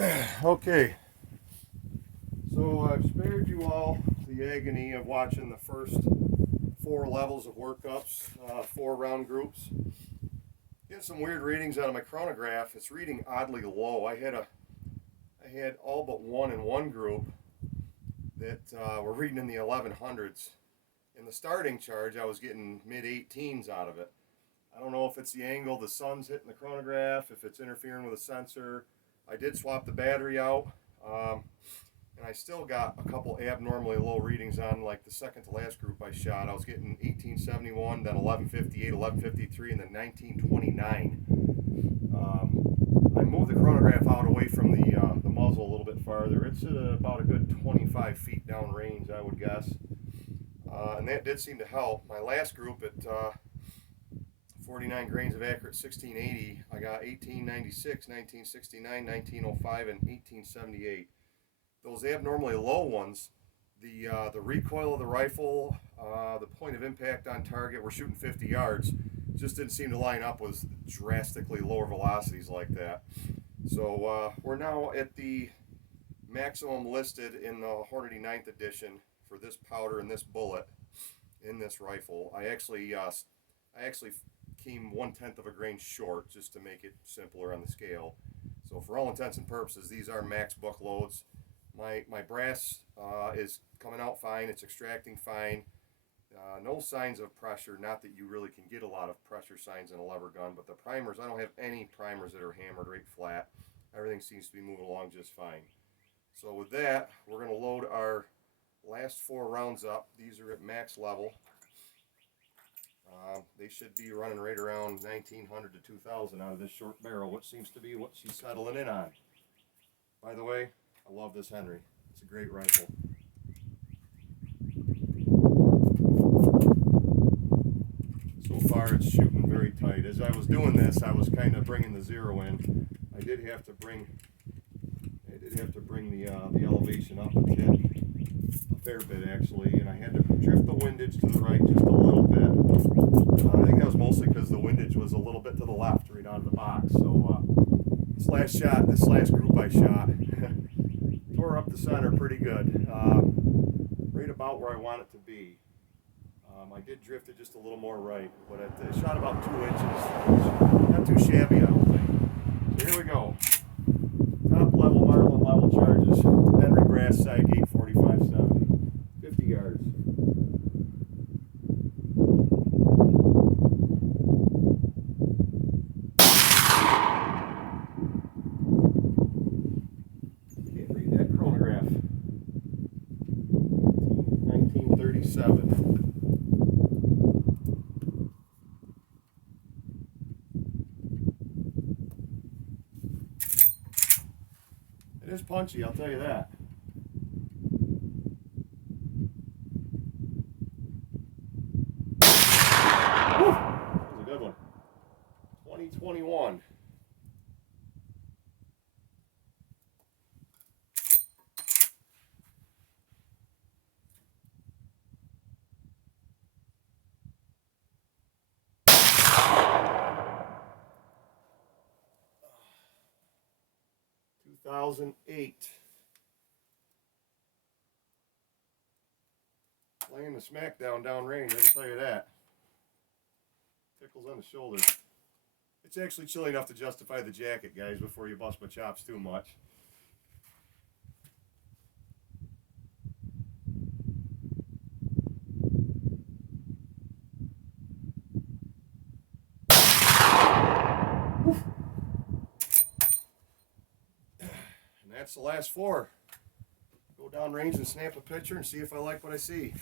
Okay, so I've spared you all the agony of watching the first four levels of workups, four round groups. Getting some weird readings out of my chronograph. It's reading oddly low. I had all but one in one group that were reading in the 1100s. In the starting charge, I was getting mid 18s out of it. I don't know if it's the angle the sun's hitting the chronograph, if it's interfering with the sensor. I did swap the battery out, and I still got a couple abnormally low readings on like the second to last group I shot. I was getting 1871, then 1158, 1153, and then 1929. I moved the chronograph out away from the muzzle a little bit farther. It's about a good 25 feet down range, I would guess. And that did seem to help. My last group at 49 grains of accurate 1680, I got 1896, 1969, 1905, and 1878. Those abnormally low ones, the recoil of the rifle, the point of impact on target, we're shooting 50 yards, just didn't seem to line up with drastically lower velocities like that. So we're now at the maximum listed in the Hornady 9th edition for this powder and this bullet in this rifle. I actually came 1/10 of a grain short just to make it simpler on the scale. So for all intents and purposes, these are max book loads. My brass is coming out fine. It's extracting fine. No signs of pressure. Not that you really can get a lot of pressure signs in a lever gun, but the primers, I don't have any primers that are hammered right flat. Everything seems to be moving along just fine. So with that, we're going to load our last four rounds up. These are at max level. They should be running right around 1900 to 2000 out of this short barrel, which seems to be what she's settling in on. By the way, I love this Henry. It's a great rifle. So far it's shooting very tight. As I was doing this, I was kind of bringing the zero in. I did have to bring the elevation up a fair bit actually, and I had to drift the windage to the right just a little bit. I think that was mostly because the windage was a little bit to the left right out of the box. So this last group I shot, tore up the center pretty good, right about where I want it to be. I did drift it just a little more right, but it shot about 2 inches. Not too shabby, I don't think. So here we go. Top level Marlin level charges. Henry Brass Cygate 45-7. 50 yards. Can't read that chronograph. 1937. It is punchy, I'll tell you that. Woo! That was a good one. 2021. $2008. Laying the smackdown downrange, I can tell you that. Tickles on the shoulder. It's actually chilly enough to justify the jacket, guys, before you bust my chops too much. And that's the last four. Go down range and snap a picture and see if I like what I see.